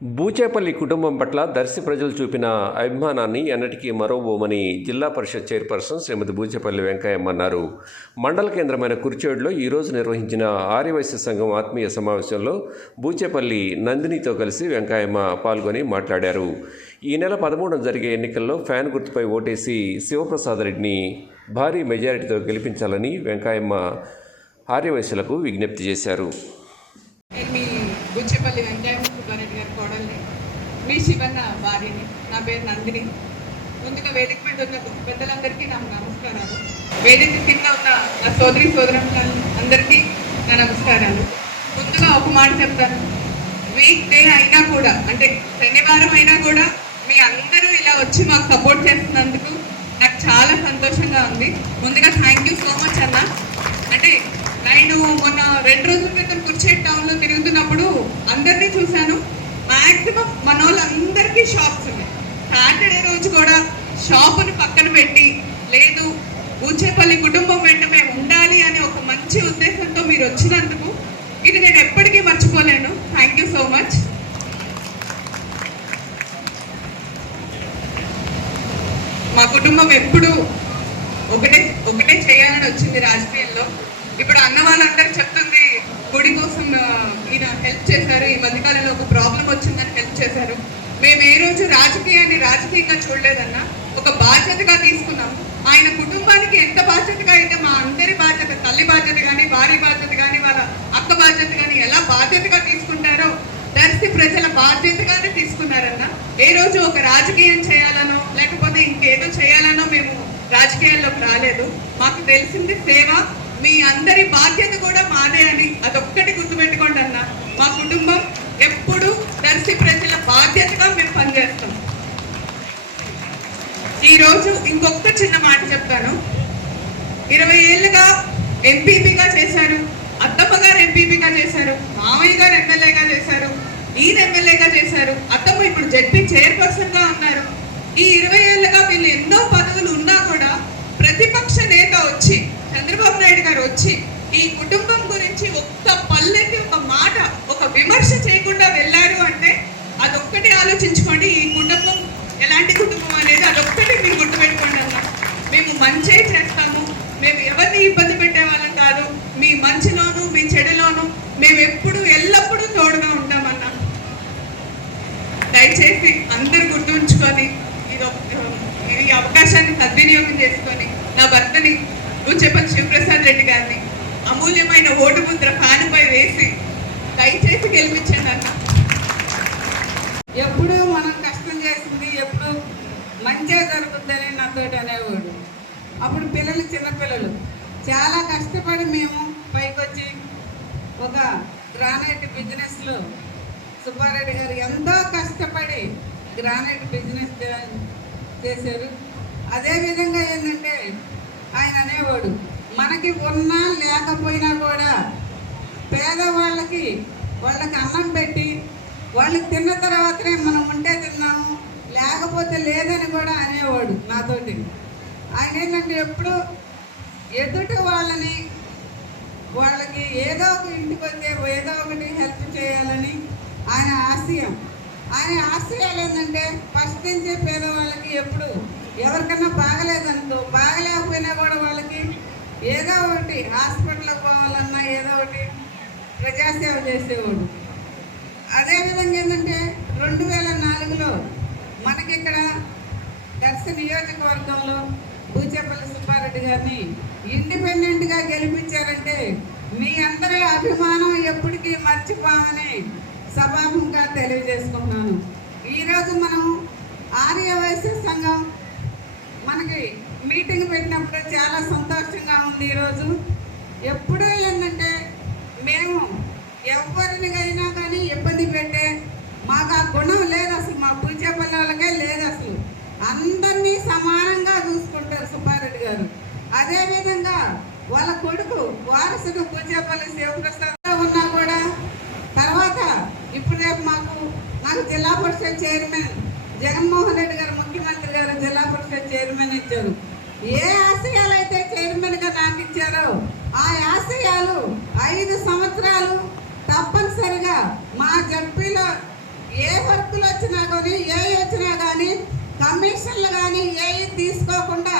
Boochepalli కుటుంబం పట్ల దర్శి ప్రజలు చూపిన అభిమానాన్ని ఎన్నటికీ మరోబోమని జిల్లా పరిషత్ చైర్పర్సన్ శ్రీమతి బూచేపల్లి వెంకయ్యమ్మ అన్నారు. మండల కేంద్రమైన కుర్చేడులో ఈరోజు నిర్వహించిన ఆర్యవైశ్య సంఘం ఆత్మీయ సమావేశంలో బూచేపల్లి నందినితో కలిసి వెంకయ్యమ్మ పాల్గొని మాట్లాడారు. ఈ నెల పదమూడున జరిగే ఎన్నికల్లో ఫ్యాన్ గుర్తుపై ఓటేసి శివప్రసాద్ రెడ్డిని భారీ మెజారిటీతో గెలిపించాలని వెంకయ్యమ్మ ఆర్యవైశ్యులకు విజ్ఞప్తి చేశారు నేను మీ గుచ్చేపల్లి వెంకయ్య సుబ్బారెడ్డి గారి కోడల్ని మీ శివన్న భార్యని నా పేరు నందిని. ముందుగా వేదిక మీద ఉన్న పెద్దలందరికీ నా నమస్కారాలు. వేదిక కింద ఉన్న నా సోదరి సోదరులు అందరికీ నా నమస్కారాలు. ముందుగా ఒక మాట చెప్తాను. వీక్ డే అయినా కూడా అంటే శనివారం అయినా కూడా మీ అందరూ ఇలా వచ్చి మాకు సపోర్ట్ చేస్తున్నందుకు నాకు చాలా సంతోషంగా ఉంది. ముందుగా థ్యాంక్ యూ సో మచ్ అన్న. అంటే నేను మొన్న రెండు రోజుల క్రితం కుర్చేట్ టౌన్లో తిరుగుతున్నప్పుడు అందరినీ చూశాను. మాక్సిమం మన వాళ్ళందరికీ షాప్స్ ఉన్నాయి. సాటర్డే రోజు కూడా షాపుని పక్కన పెట్టి లేదు ఊచేపల్లి కుటుంబం వెంట మేము ఉండాలి అనే ఒక మంచి ఉద్దేశంతో మీరు వచ్చినందుకు ఇది నేను ఎప్పటికీ మర్చిపోలేను. థ్యాంక్ యూ సో మచ్ మా కుటుంబం ఎప్పుడు ఒకటే ఒకటే చేయాలని వచ్చింది రాజకీయాల్లో. ఇప్పుడు అన్న వాళ్ళందరూ చెప్తుంది గుడి కోసం ఈయన హెల్ప్ చేశారు. ఈ మధ్యకాలంలో ఒక ప్రాబ్లం వచ్చిందని హెల్ప్ చేశారు. మేము ఏ రోజు రాజకీయాన్ని రాజకీయంగా చూడలేదన్న ఒక బాధ్యతగా తీసుకున్నాం. ఆయన కుటుంబానికి ఎంత బాధ్యతగా అయితే మా అందరి బాధ్యత తల్లి బాధ్యత కానీ భార్య బాధ్యత కానీ వాళ్ళ అక్క బాధ్యత కానీ ఎలా బాధ్యతగా తీసుకుంటారో దర్శి ప్రజల బాధ్యతగానే తీసుకున్నారన్న. ఏ రోజు ఒక రాజకీయం చేయాలనో లేకపోతే ఇంకేదో చేయాలనో మేము రాజకీయాల్లోకి రాలేదు. మాకు తెలిసింది సేవ మీ అందరి బాధ్యత కూడా మాదే అని అదొక్కటి గుర్తుపెట్టుకోండి అన్న. మా కుటుంబం ఈ రోజు ఇంకొక చిన్న మాట చెప్తాను. ఇరవై ఏళ్ళుగా ఎంపీపీగా చేశారు. అత్తమ్మ గారు ఎంపీపీగా చేశారు. మామయ్య గారు ఎమ్మెల్యేగా చేశారు. ఈయన ఎమ్మెల్యేగా చేశారు. అత్తమ్మ ఇప్పుడు జడ్పీ చైర్పర్సన్గా ఉన్నారు. ఈ ఇరవై ఏళ్ళుగా వీళ్ళు ఎన్నో పదవులు ఉన్నా కూడా ప్రతిపక్ష నేత వచ్చి చంద్రబాబు నాయుడు గారు వచ్చి ఈ కుటుంబం గురించి ఒక్క పల్లెకి ఒక మాట ఒక విమర్శ చేయకుండా వెళ్ళి అంటే అదొక్కటి ఆలోచించుకోండి ఈ కుటుంబం ఎలాంటి కుటుంబం అనేది అదొక్కటి మీరు గుర్తుపెట్టుకోండి అన్న మేము మంచే చేస్తాము మేము ఎవరిని ఇబ్బంది పెట్టే వాళ్ళం కాదు మీ మంచిలోను మీ చెడులోను మేము ఎప్పుడు ఎల్లప్పుడూ తోడుగా ఉంటామన్నా దయచేసి అందరు గుర్తుంచుకొని ఇది ఒక- ఈ అవకాశాన్ని సద్వినియోగం చేసుకొని నా భర్తని గుంచెపల్లి శివప్రసాద్ రెడ్డి గారిని అమూల్యమైన ఓటు ముద్ర ఫ్యాన్పై వేసి దయచేసి గెలిపించండి అన్న. ఎప్పుడు మనం కష్టం చేసింది ఎప్పుడు మంచిగా జరుగుతుందని నాతోటి అనేవాడు. అప్పుడు పిల్లలు చిన్నపిల్లలు. చాలా కష్టపడి మేము పైకొచ్చి ఒక గ్రానైట్ బిజినెస్లో సుబ్బారెడ్డి గారు ఎంతో కష్టపడి గ్రానైట్ బిజినెస్ చేశారు. అదేవిధంగా ఏంటంటే ఆయన అనేవాడు మనకి ఉన్నా లేకపోయినా కూడా పేదవాళ్ళకి వాళ్ళకి అన్నం పెట్టి వాళ్ళు తిన్న తర్వాతనే మనం ఉంటే తిన్నాము లేకపోతే లేదని కూడా అనేవాడు నాతోటి. ఆయన ఏంటంటే ఎప్పుడు ఎదుటి వాళ్ళని వాళ్ళకి ఏదో ఒక ఇంటికి వచ్చే ఏదో ఒకటి హెల్ప్ చేయాలని ఆయన ఆశయం. ఆయన ఆశయాలు ఏంటంటే ఫస్ట్ నుంచి పేదవాళ్ళకి ఎప్పుడు ఎవరికన్నా బాగలేదనుకో బాగలేకపోయినా కూడా వాళ్ళకి ఏదో ఒకటి హాస్పిటల్కి పోవాలన్నా ఏదో ఒకటి ప్రజాసేవ చేసేవాడు. అదేవిధంగా ఏంటంటే రెండు వేల నాలుగులో మనకిక్కడ దర్శ నియోజకవర్గంలో బూచేపల్లి సుబ్బారెడ్డి గారిని ఇండిపెండెంట్గా గెలిపించారంటే మీ అందరి అభిమానం ఎప్పటికీ మర్చిపోమని సభాముఖంగా తెలియజేసుకుంటున్నాను. ఈరోజు మనం ఆర్యవైశ్య సంఘం మనకి మీటింగ్ పెట్టినప్పుడు చాలా సంతోషంగా ఉంది ఈరోజు. ఎప్పుడూ ఏంటంటే మేము ఎవరినికైనా కానీ ఇబ్బంది పెట్టే మాకు ఆ గుణం లేదు అసలు మా భూజ్యపల్లి వాళ్ళకే లేదు అసలు. అందరినీ సమానంగా చూసుకుంటారు సుబ్బారెడ్డి గారు. అదేవిధంగా వాళ్ళ కొడుకు వారసుడు పూజపల్లి శివప్రసాద్ ఉన్నా కూడా తర్వాత ఇప్పుడు రేపు మాకు నాకు జిల్లా పరిషత్ చైర్మన్. జగన్మోహన్ రెడ్డి గారు ముఖ్యమంత్రి గారు జిల్లా పరిషత్ చైర్మన్ ఇచ్చారు. ఏ ఆశయాలు అయితే చైర్మన్గా నాకు ఇచ్చారో ఆ ఆశయాలు ఐదు సంవత్సరాలు తప్పనిసరిగా మా జడ్పీలో ఏ వర్కులు వచ్చినా కానీ ఏ వచ్చినా కానీ కమిషన్లు కానీ ఏవి తీసుకోకుండా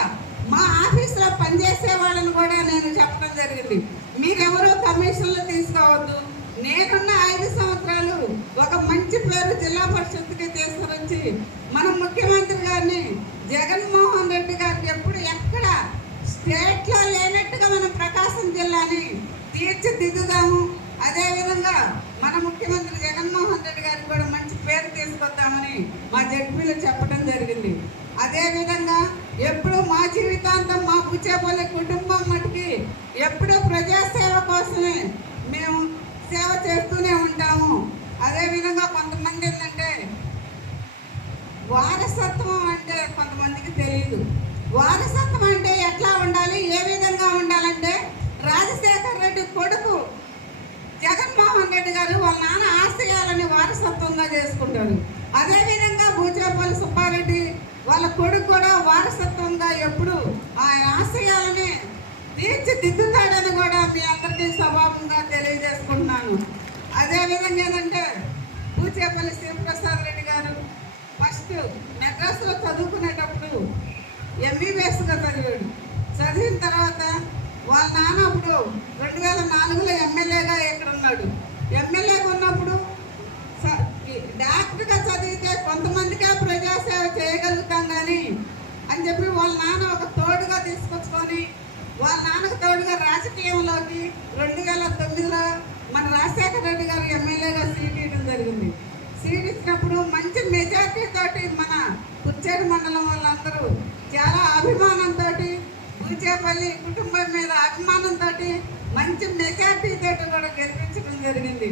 మా ఆఫీసులో పనిచేసే వాళ్ళని కూడా నేను చెప్పడం జరిగింది. మీరెవరూ కమిషన్లు తీసుకోవద్దు. నేనున్న ఐదు సంవత్సరాలు ఒక మంచి పేరు జిల్లా పరిషత్కి తీసుకురొచ్చి మన ముఖ్యమంత్రి గారిని జగన్మోహన్ రెడ్డి గారికి ఎప్పుడు ఎక్కడ స్టేట్లో లేనట్టుగా మనం ప్రకాశం జిల్లాని తీర్చిదిద్దుదాము. అదేవిధంగా మన ముఖ్యమంత్రి జగన్మోహన్ రెడ్డి గారికి కూడా మంచి పేరు తీసుకొద్దామని మా జడ్పీలో చెప్పడం జరిగింది. అదేవిధంగా ఎప్పుడు మా జీవితాంతం మా పుచ్చేపల్లి కుటుంబం మటుకి ఎప్పుడూ ప్రజాసేవ కోసమే మేము సేవ చేస్తూనే ఉంటాం అదేవిధంగా కొంతమంది ఏంటంటే వారసత్వం అంటే లేదు. వారసత్వం అంటే ఎట్లా ఉండాలి? ఏ విధంగా ఉండాలంటే రాజశేఖర రెడ్డి కొడుకు జగన్మోహన్ రెడ్డి గారు వాళ్ళ నాన్న ఆశయాలని వారసత్వంగా చేసుకుంటారు అదేవిధంగా భూచేపల్లి సుబ్బారెడ్డి వాళ్ళ కొడుకు కూడా వారసత్వంగా ఎప్పుడు ఆ ఆశయాలని తీర్చిదిద్దుతాడని కూడా మీ అందరికీ స్వభావంగా తెలియజేసుకుంటున్నాను. అదేవిధంగా ఏంటంటే భూచేపల్లి శివప్రసాద్ రెడ్డి గారు ఫస్ట్ మెడ్రాస్లో చదువుకు ఎంబీబీఎస్గా చదివాడు. చదివిన తర్వాత వాళ్ళ నాన్న అప్పుడు రెండు వేల నాలుగులో ఎమ్మెల్యేగా ఇక్కడ ఉన్నాడు ఎమ్మెల్యేగా ఉన్నప్పుడు స- డాక్టర్గా చదివితే కొంతమందికే ప్రజాసేవ చేయగలుగుతాం కానీ అని చెప్పి వాళ్ళ నాన్న ఒక తోడుగా తీసుకొచ్చుకొని వాళ్ళ నాన్నకు తోడుగా రాజకీయంలోకి రెండు వేల తొమ్మిదిలో మన రాజశేఖర రెడ్డి గారు ఎమ్మెల్యేగా సీట్ ఇవ్వడం జరిగింది. సీట్ ఇచ్చినప్పుడు మంచి మెజార్టీ తోటి మన కుచ్చేడు మండలం వాళ్ళందరూ చాలా అభిమానంతో బూచేపల్లి కుటుంబం మీద అభిమానంతో మంచి మెజార్టీ తోటి కూడా గెలిపించడం జరిగింది.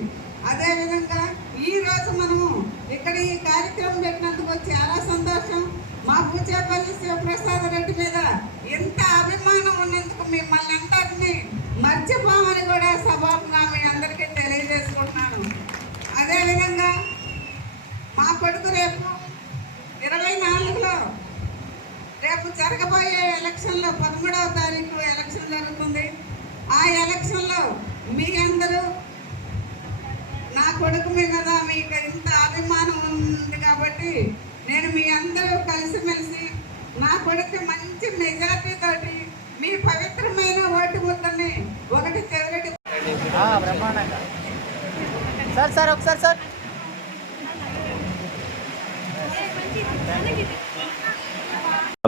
అదేవిధంగా ఈరోజు మనము ఇక్కడ ఈ కార్యక్రమం పెట్టినందుకు చాలా సంతోషం. మా బూచేపల్లి శివప్రసాద్ రెడ్డి మీద ఎంత అభిమానం ఉన్నందుకు మిమ్మల్ని అందరినీ మర్చిపోమని కూడా సభాముగా మీ అందరికీ తెలియజేసుకుంటున్నాను. అదేవిధంగా మా కొడుకు రేపు ఇరవై నాలుగులో రేపు జరగబోయే ఎలక్షన్లో పదమూడవ తారీఖు ఎలక్షన్ జరుగుతుంది. ఆ ఎలక్షన్లో మీ అందరూ నా కొడుకు మీద మీకు ఇంత అభిమానం ఉంది కాబట్టి నేను మీ అందరూ కలిసిమెలిసి నా కొడుకు మంచి మెజార్టీ తోటి మీ పవిత్రమైన ఓటు ముద్దని ఒకటి బ్రహ్మాండంగా. సార్ సార్ ఒకసారి సార్.